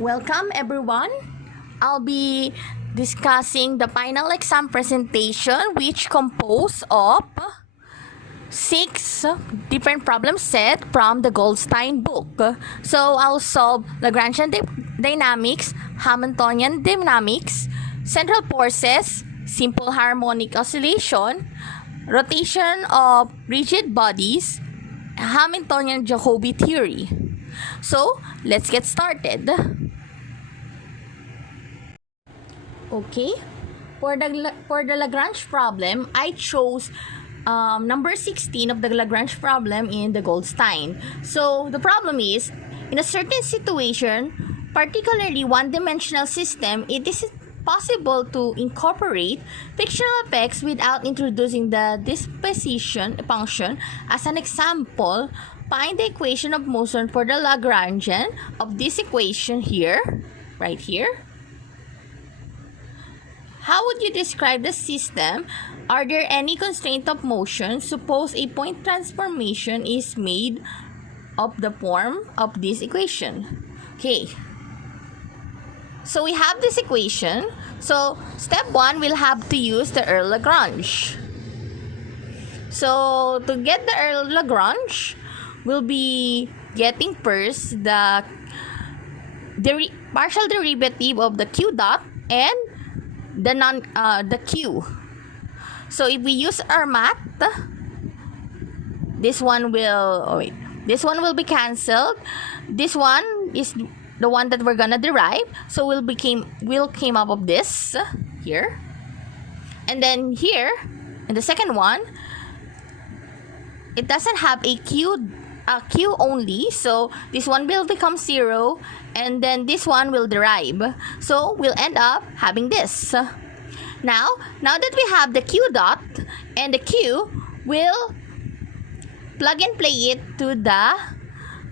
Welcome everyone. I'll be discussing the final exam presentation which composed of 6 different problem set from the Goldstein book. So I'll solve Lagrangian dynamics, Hamiltonian dynamics, central forces, simple harmonic oscillation, rotation of rigid bodies, Hamiltonian Jacobi theory. So let's get started. Okay, for the Lagrange problem, I chose number 16 of the Lagrange problem in the Goldstein. So the problem is, in a certain situation, particularly one-dimensional system, it is possible to incorporate fictional effects without introducing the disposition function. As an example, find the equation of motion for the Lagrangian of this equation here, right here. How would you describe the system? Are there any constraints of motion? Suppose a point transformation is made of the form of this equation. Okay. So we have this equation. So step 1, we'll have to use the Lagrange. So to get the Lagrange, we'll be getting first the partial derivative of the q dot and the q. So if we use our math, this one will be cancelled. This one is the one that we're gonna derive. So we'll came up of this here, and then here in the second one, it doesn't have a q only, so this one will become 0, and then this one will derive. So we'll end up having this. Now that we have the q dot and the q, we'll plug and play it to the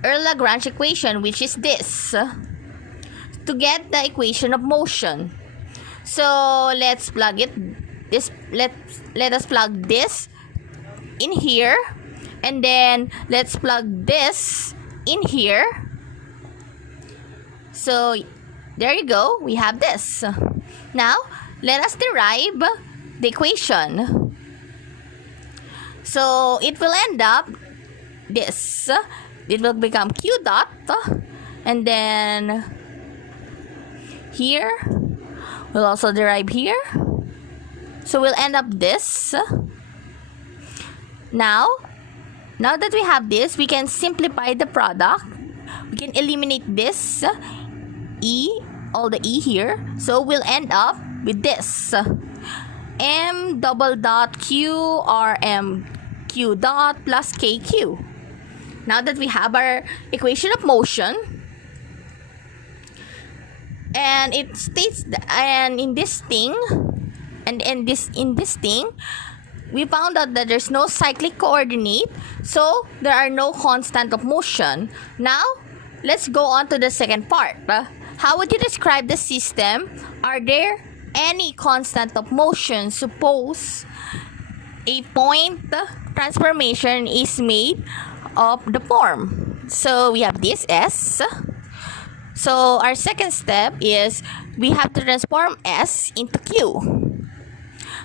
Lagrange equation, which is this, to get the equation of motion. So let's plug it. Let us plug this in here. And then let's plug this in here. So there you go, we have this. Now let us derive the equation. So it will end up this. It will become q dot, and then here we'll also derive here. So we'll end up this. Now that we have this, we can simplify the product. We can eliminate this all the e here. So we'll end up with this. M double dot q r m q dot plus kq. Now that we have our equation of motion, and it states that, and in this thing, we found out that there's no cyclic coordinate, so there are no constant of motion. Now, let's go on to the second part. How would you describe the system? Are there any constant of motion? Suppose a point transformation is made of the form. So we have this S. So our second step is we have to transform S into Q.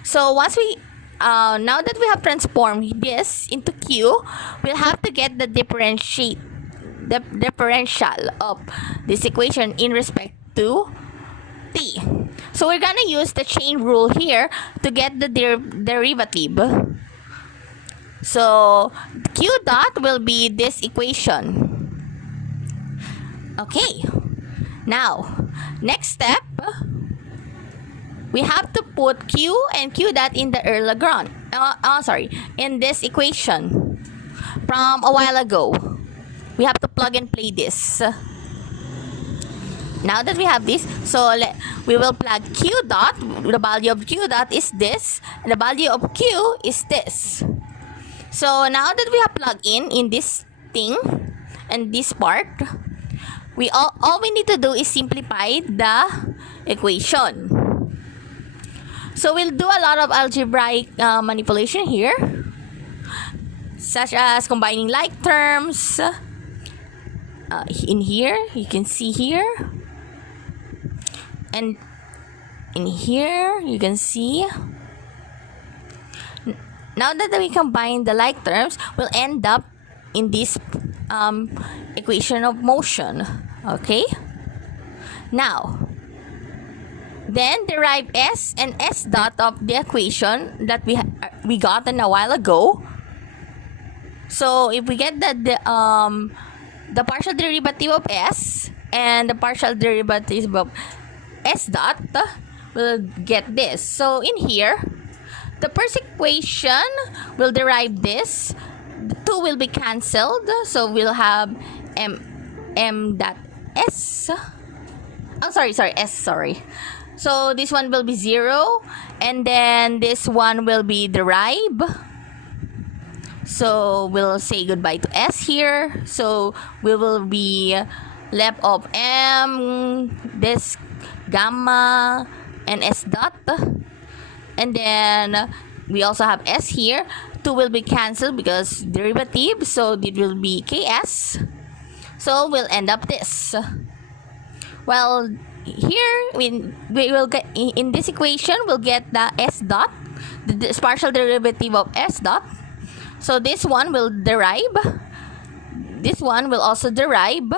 So once we now that we have transformed this into Q, we'll have to get the differential of this equation in respect to t. So we're gonna use the chain rule here to get the derivative. So q dot will be this equation. Okay. Now, next step, we have to put q and q dot in the Lagrange. In this equation from a while ago. We have to plug and play this. Now that we have this, so we will plug q dot. The value of q dot is this, and the value of q is this. So now that we have plugged in this thing and this part, all we need to do is simplify the equation. So we'll do a lot of algebraic manipulation here, such as combining like terms. In here, you can see here, And in here, you can see. Now that we combine the like terms, we'll end up in this equation of motion. Okay? Now, then derive S and S dot of the equation that we gotten a while ago. So if we get the partial derivative of S and the partial derivative of S dot, we'll get this. So in here, the first equation will derive this. The 2 will be cancelled. So we'll have m dot S. Oh, sorry, S, sorry. So this one will be 0. And then this one will be derived. So we'll say goodbye to S here. So we will be left of M, this gamma, and S dot. And then we also have S here. 2 will be cancelled because derivative. So it will be KS. So we'll end up this. Well, here we will get in this equation, we'll get the S dot, the partial derivative of S dot. So this one will derive. This one will also derive.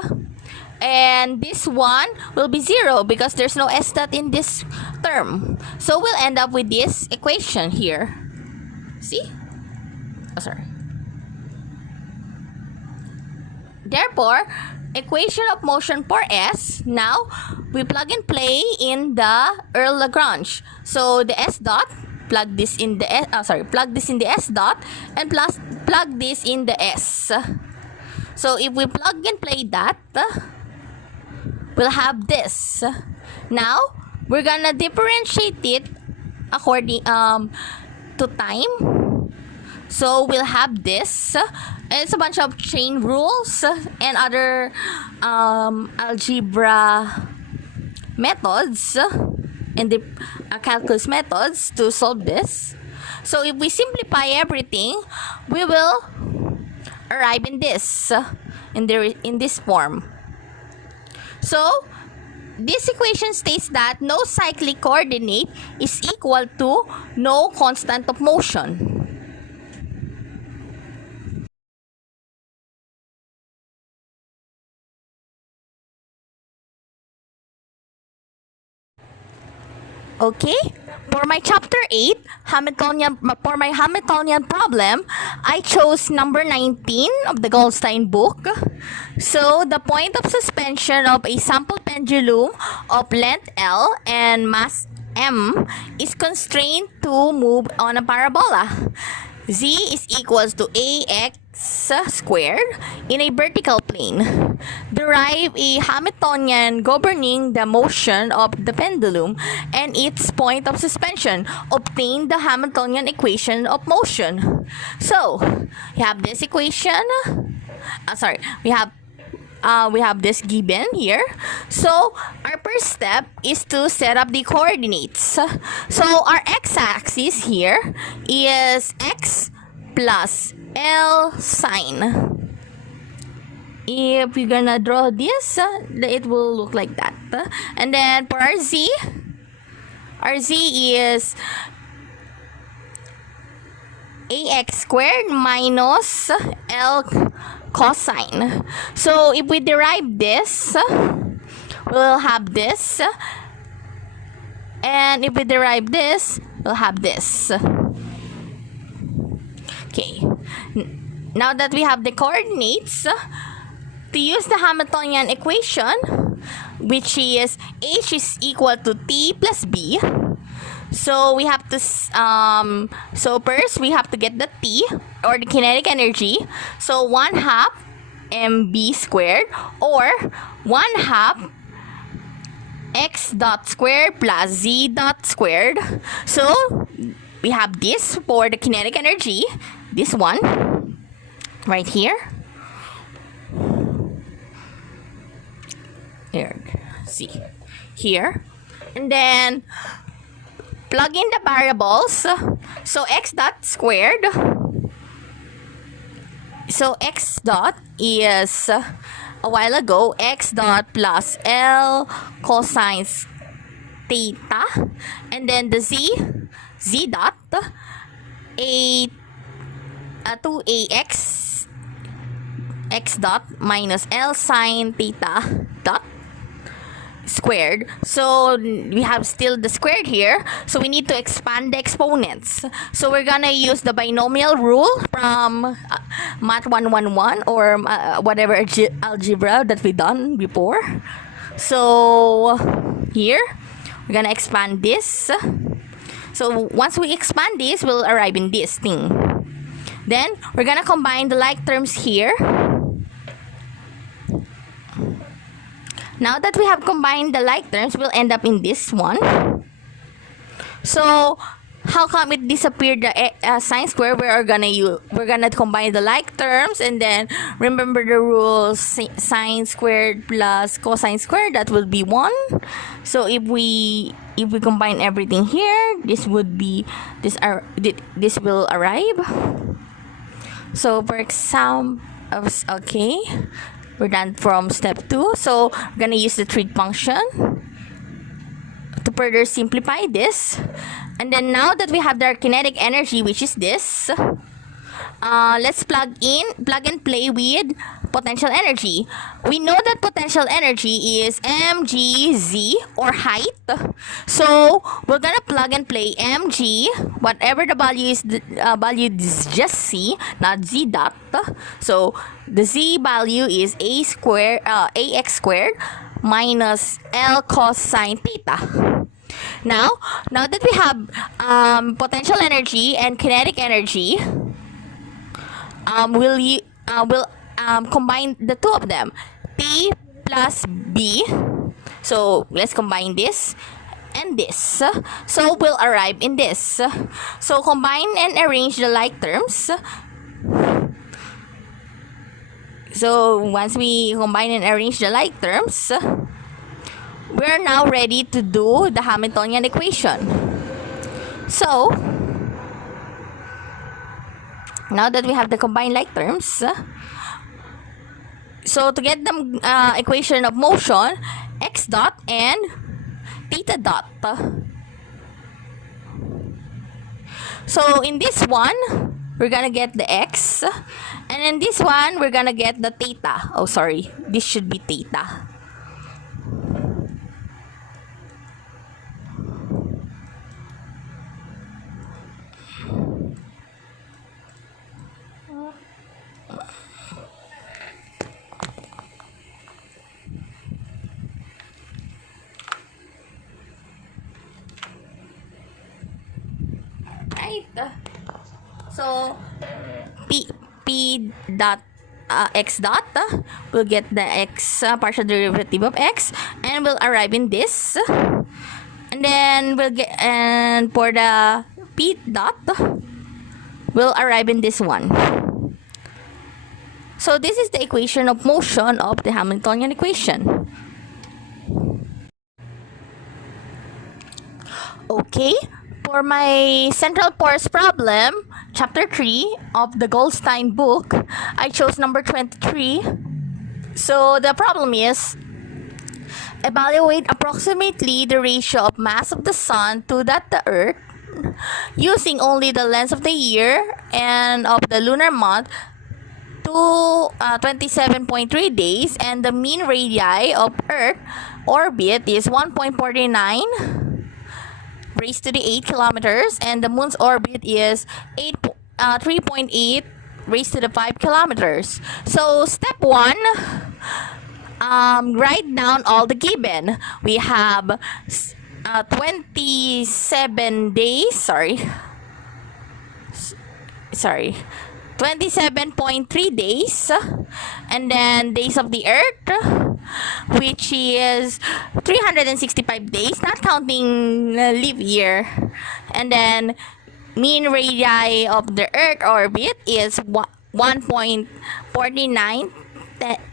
And this one will be 0 because there's no S dot in this term. So we'll end up with this equation here. See? Oh, sorry. Therefore, equation of motion for S, now we plug and play in the Lagrange. So the S dot, plug this in the plug this in the S dot and plug this in the S. So if we plug and play that, we'll have this. Now we're gonna differentiate it according to time. So we'll have this. It's a bunch of chain rules and other algebra methods and the calculus methods to solve this. So if we simplify everything, we will arrive in this in this form. So this equation states that no cyclic coordinate is equal to no constant of motion. Okay, for my chapter 8, for my Hamiltonian problem, I chose number 19 of the Goldstein book. So, the point of suspension of a sample pendulum of length L and mass M is constrained to move on a parabola. Z is equals to ax squared in a vertical plane. Derive a Hamiltonian governing the motion of the pendulum and its point of suspension. Obtain the Hamiltonian equation of motion. So, we have this equation. We have this given here. So, our first step is to set up the coordinates. So, our x-axis here is x plus L sine. If we're gonna draw this, it will look like that. And then for our z is ax squared minus L cosine. So if we derive this, we'll have this. And if we derive this, we'll have this. Okay. Now that we have the coordinates, to use the Hamiltonian equation, which is h is equal to t plus b. So we have to so first we have to get the t, or the kinetic energy. So 1/2 mb squared, or 1/2 x dot squared plus z dot squared. So we have this for the kinetic energy, this one right here. Here, see here, and then plug in the variables. So x dot squared. So x dot is a while ago x dot plus L cosine theta, and then the z dot a 2ax x dot minus L sine theta dot squared. So we have still the squared here, so we need to expand the exponents. So we're gonna use the binomial rule from Math 111 or whatever algebra that we done before. So here we're gonna expand this. So once we expand this, we'll arrive in this thing. Then we're gonna combine the like terms here. Now that we have combined the like terms, we'll end up in this one. So how come it disappeared the sine square? We're gonna combine the like terms, and then remember the rules: sine squared plus cosine squared, that will be 1. So if we combine everything here, this would be this will arrive. So for example, okay, we're done from step 2. So we're gonna use the trig function to further simplify this. And then now that we have the kinetic energy, which is this, let's plug and play with potential energy. We know that potential energy is mgz, or height. So we're gonna plug and play mg, whatever the value is, value is just c, not z dot. So the z value is ax squared minus L cosine theta. Now that we have potential energy and kinetic energy, we'll combine the two of them, T plus B. So let's combine this and this. So we'll arrive in this. So combine and arrange the like terms. So once we combine and arrange the like terms, we're now ready to do the Hamiltonian equation. So now that we have the combined like terms, so to get the equation of motion, x dot and theta dot. So in this one, we're gonna get the x, and in this one, we're gonna get the theta. Oh, sorry, this should be theta. So p dot x dot we'll get the x partial derivative of x, and we'll arrive in this, and then we'll get, and for the p dot we'll arrive in this one. So this is the equation of motion of the Hamiltonian equation. Okay, for my central force problem, chapter 3 of the Goldstein book, I chose number 23. So the problem is, evaluate approximately the ratio of mass of the sun to that of the earth using only the length of the year and of the lunar month to 27.3 days, and the mean radii of earth orbit is 1.49 raised to the 8 kilometers, and the moon's orbit is 3.8 raised to the 5 kilometers. So step 1, write down all the given. We have 27 days, sorry 27.3 days, and then days of the earth, which is 365 days, not counting leap year. And then mean radii of the earth orbit is 1.49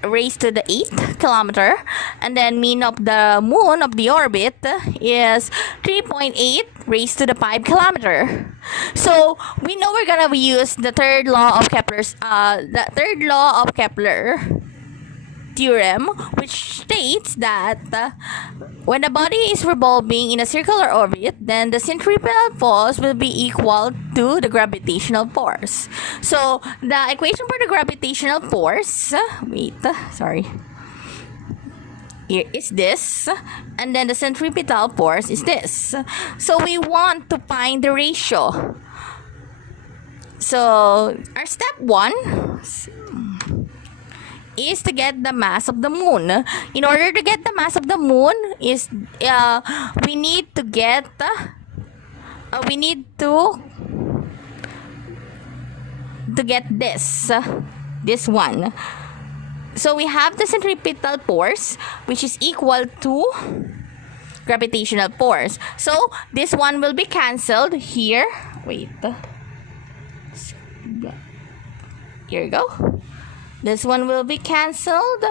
raised to the 8th kilometer, and then mean of the moon of the orbit is 3.8 raised to the 5 kilometer. So we know we're gonna use the third law of Kepler's theorem, which states that when a body is revolving in a circular orbit, then the centripetal force will be equal to the gravitational force. So the equation for the gravitational force, here is this, and then the centripetal force is this. So we want to find the ratio. So our step 1 is to get the mass of the moon. In order to get the mass of the moon, we need to get this one. So we have the centripetal force, which is equal to gravitational force. So this one will be cancelled here. Here you go. This one will be cancelled.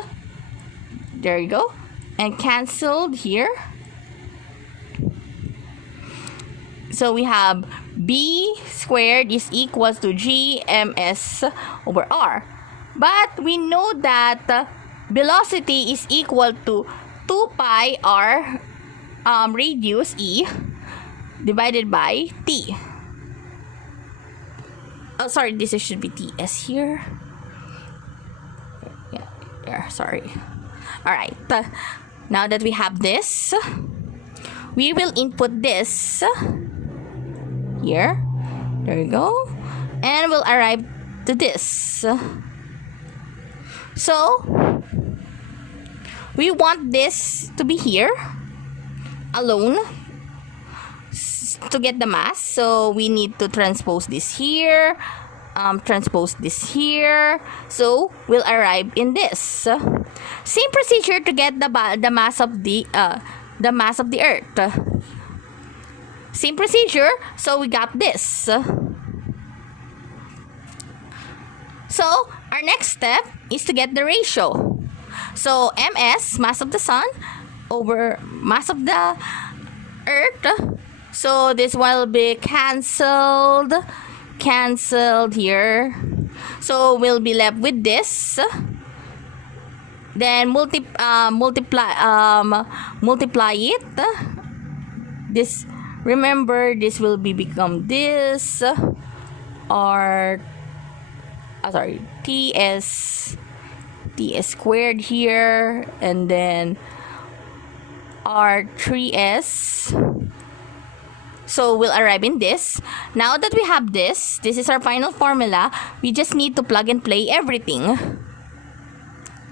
There you go. And cancelled here. So we have B squared is equals to GMS over R. But we know that velocity is equal to 2 pi r radius E divided by T. Oh, sorry, this should be TS here. Yeah, sorry. Alright, now that we have this, we will input this here. There you go. And we'll arrive to this. So we want this to be here alone to get the mass. So we need to transpose this here, transpose this here. So we'll arrive in this. Same procedure to get the mass of the Earth. Same procedure. So we got this. So our next step is to get the ratio. So ms, mass of the sun, over mass of the Earth. So this will be cancelled here. So we'll be left with this. Then multiply it. This, remember, this will become this, or TS squared here, and then R3S. So we'll arrive in this. Now that we have this is our final formula. We just need to plug and play everything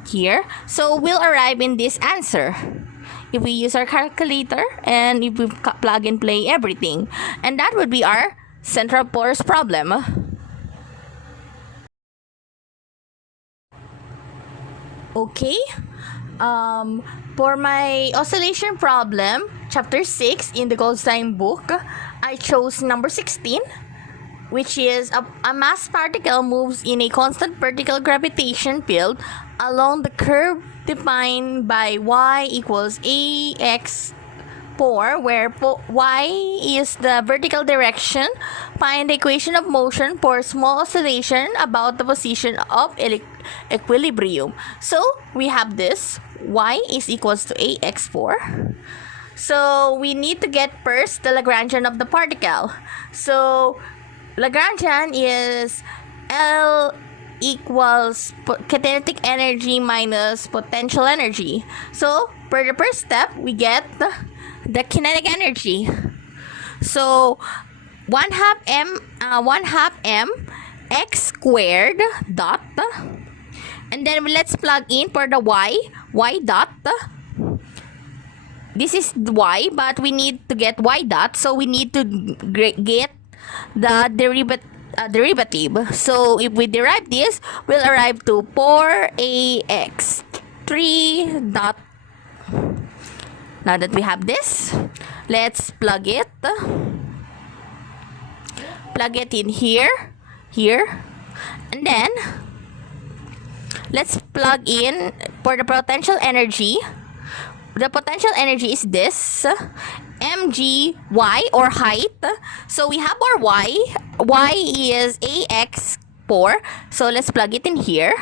here. So we'll arrive in this answer if we use our calculator and if we plug and play everything. And that would be our central force problem. Okay, for my oscillation problem, chapter 6 in the Goldstein book, I chose number 16, which is a mass particle moves in a constant vertical gravitation field along the curve defined by y equals ax 4, where y is the vertical direction. Find the equation of motion for small oscillation about the position of equilibrium. So we have this, y is equals to ax4. So we need to get first the Lagrangian of the particle. So Lagrangian is L equals kinetic energy minus potential energy. So for the first step, we get the kinetic energy. So 1/2 m x squared dot, and then let's plug in for the y dot. This is y, but we need to get y dot, so we need to get the derivative. So if we derive this, we'll arrive to 4ax3 dot. Now that we have this, let's plug it in here, and then let's plug in for the potential energy. The potential energy is this, mgy, or height. So we have our y is ax 4. So let's plug it in here.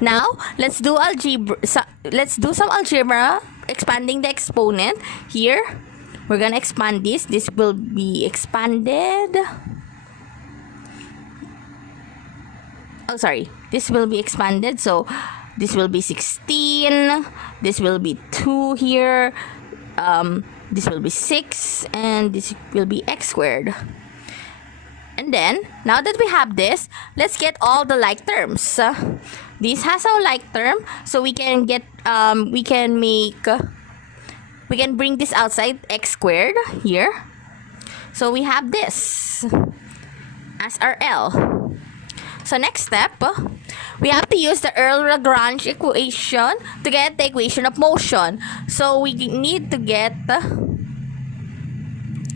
Now let's do algebra. Let's do some algebra expanding the exponent here. We're gonna expand this. This will be expanded. Oh, sorry. This will be expanded. So this will be 16. This will be 2 here. This will be 6. And this will be x squared. And then, now that we have this, let's get all the like terms. This has a like term. So we can get, we can bring this outside x squared here. So we have this as our L. So next step, we have to use the Lagrange equation to get the equation of motion. So we need to get,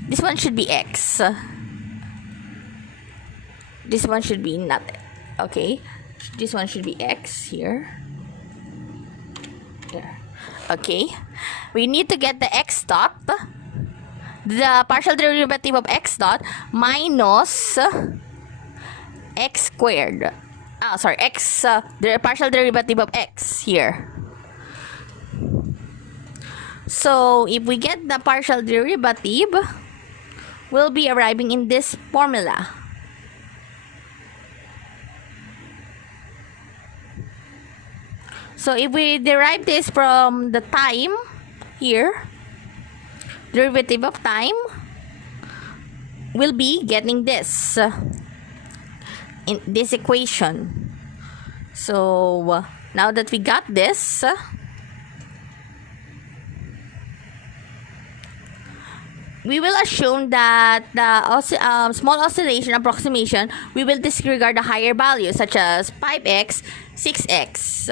this one should be x. This one should be not, okay. This one should be x here. There. Okay. We need to get the x dot, the partial derivative of x dot minus x squared. The partial derivative of x here. So if we get the partial derivative, we'll be arriving in this formula. So if we derive this from the time here, derivative of time, we'll be getting this in this equation. So now that we got this, we will assume that the small oscillation approximation, we will disregard the higher values such as 5x, 6x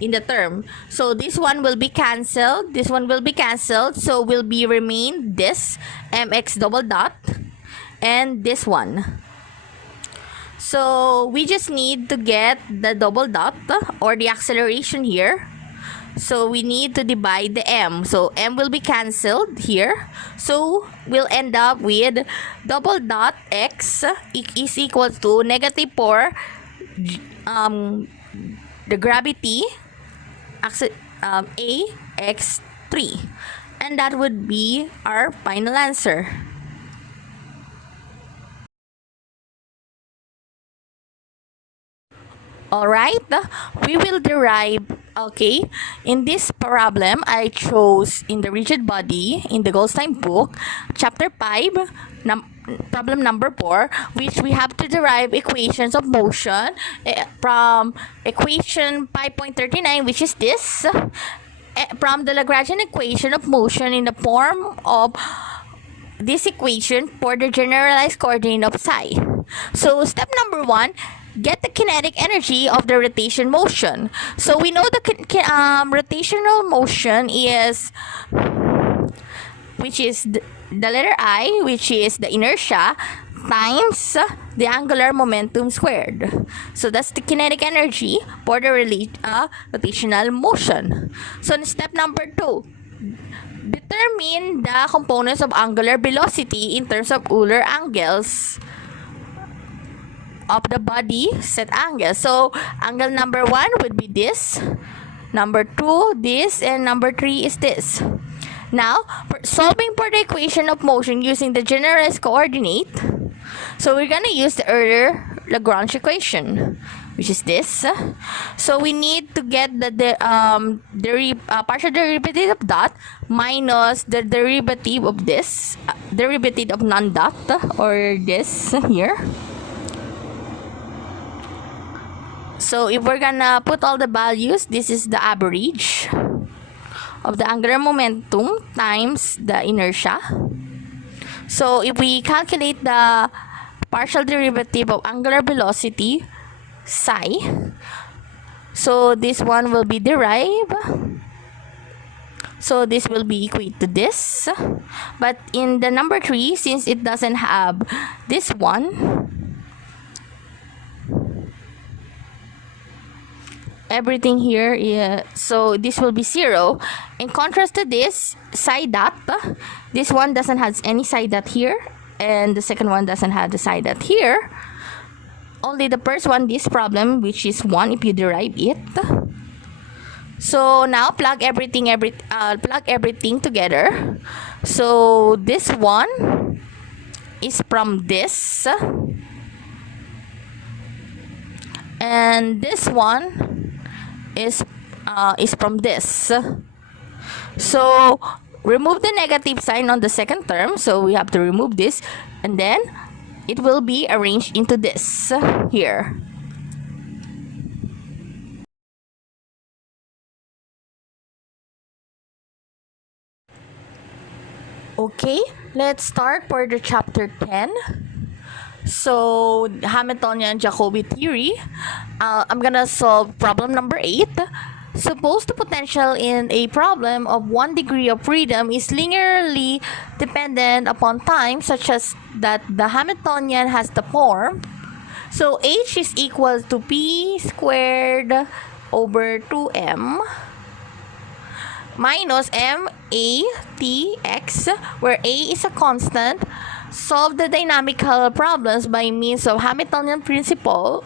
in the term. So this one will be cancelled, this one will be cancelled, so will be remain this mx double dot and this one. So we just need to get the double dot or the acceleration here. So we need to divide the m. So m will be cancelled here. So we'll end up with double dot x is equal to negative 4 the gravity ax3, and that would be our final answer. Alright, we will derive, okay, in this problem, I chose in the rigid body, in the Goldstein book, chapter 5, problem number 4, which we have to derive equations of motion from equation 5.39, which is this, from the Lagrangian equation of motion in the form of this equation for the generalized coordinate of psi. So step number 1, get the kinetic energy of the rotation motion. So we know the rotational motion is, which is the letter I, which is the inertia, times the angular momentum squared. So that's the kinetic energy for the rotational motion. So in step number 2, determine the components of angular velocity in terms of Euler angles of the body set angle. So angle number 1 would be this, number 2 this, and number 3 is this. Now solving for the equation of motion using the generalized coordinate, so we're gonna use the earlier Lagrange equation, which is this. So we need to get the partial derivative of dot minus the derivative of this, derivative of non-dot, or this here. So if we're gonna put all the values, this is the average of the angular momentum times the inertia. So if we calculate the partial derivative of angular velocity psi, so this one will be derived. So this will be equal to this. But in the number 3, since it doesn't have this one, everything here is, so this will be 0. In contrast to this psi dot, this one doesn't have any psi dot here, and the second one doesn't have the psi dot here. only the first one, this problem, which is 1 if you derive it. So now plug everything together. So this one is from this, and this one is from this. So remove the negative sign on the second term, so we have to remove this, and then it will be arranged into this here. Okay, let's start for the chapter 10. So, Hamiltonian Jacobi theory. I'm gonna solve problem number 8. Suppose the potential in a problem of 1 degree of freedom is linearly dependent upon time, such as that the Hamiltonian has the form. So, H is equal to P squared over 2M minus MATX, where A is a constant. Solve the dynamical problems by means of Hamiltonian principle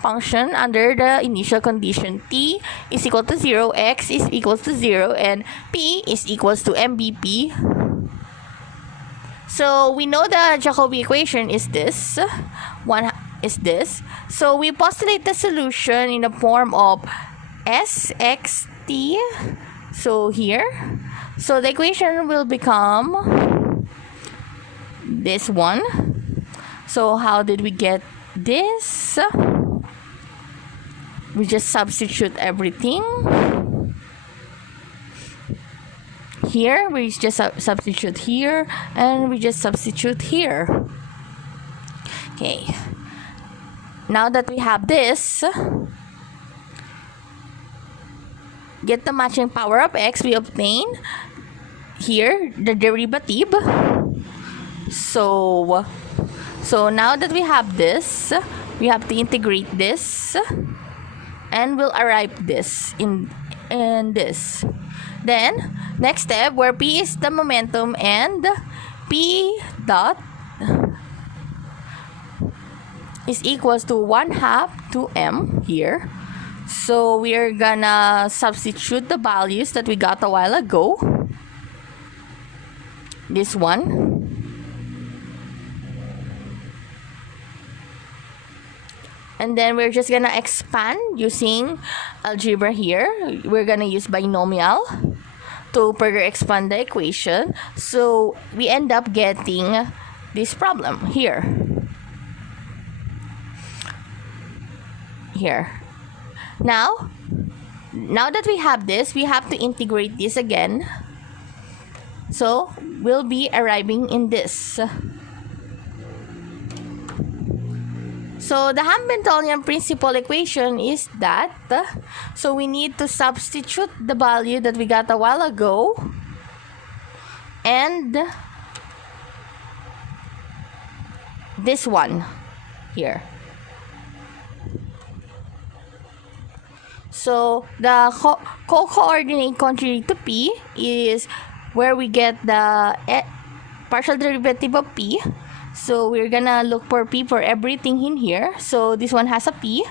function under the initial condition t is equal to 0, x is equals to 0, and p is equals to mbp. So we know the Jacobi equation is this. One is this. So we postulate the solution in the form of sxt. So here, so the equation will become this one. So how did we get this? We just substitute everything. Here, we just substitute here, and we just substitute here. Okay. Now that we have this, get the matching power of x, we obtain here the derivative. So now that we have this, we have to integrate this, and we'll arrive this in this. Then next step, where p is the momentum and p dot is equals to 1/2 to m here. So we are gonna substitute the values that we got a while ago. This one. And then we're just gonna expand using algebra here. We're gonna use binomial to further expand the equation. So we end up getting this problem here. Now that we have this, we have to integrate this again. So we'll be arriving in this. So the Hamiltonian principal equation is that, so we need to substitute the value that we got a while ago, and this one here. So the co-coordinate contrary to p is where we get the partial derivative of p. So we're gonna look for p for everything in here. So this one has a p.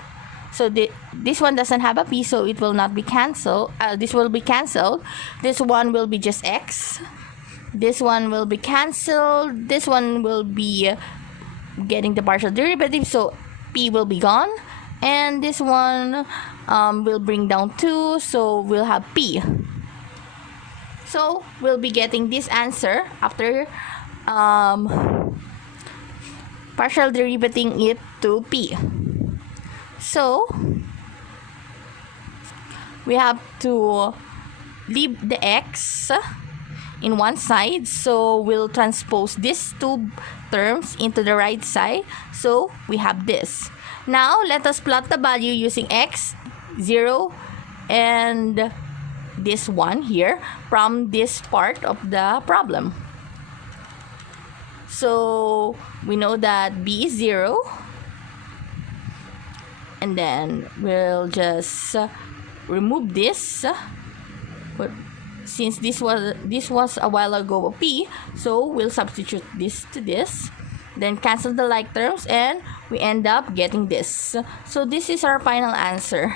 So this one doesn't have a p, so it will not be cancelled. This will be cancelled. This one will be just x. This one will be cancelled. This one will be getting the partial derivative, so p will be gone. And this one will bring down 2, so we'll have p. So we'll be getting this answer after partial derivating it to p. So we have to leave the x in one side, so we'll transpose these two terms into the right side. So we have this. Now let us plot the value using x, 0, and this one here from this part of the problem. So we know that b is 0, and then we'll just remove this. But since this was a while ago p, so we'll substitute this to this. then cancel the like terms, and we end up getting this. So this is our final answer.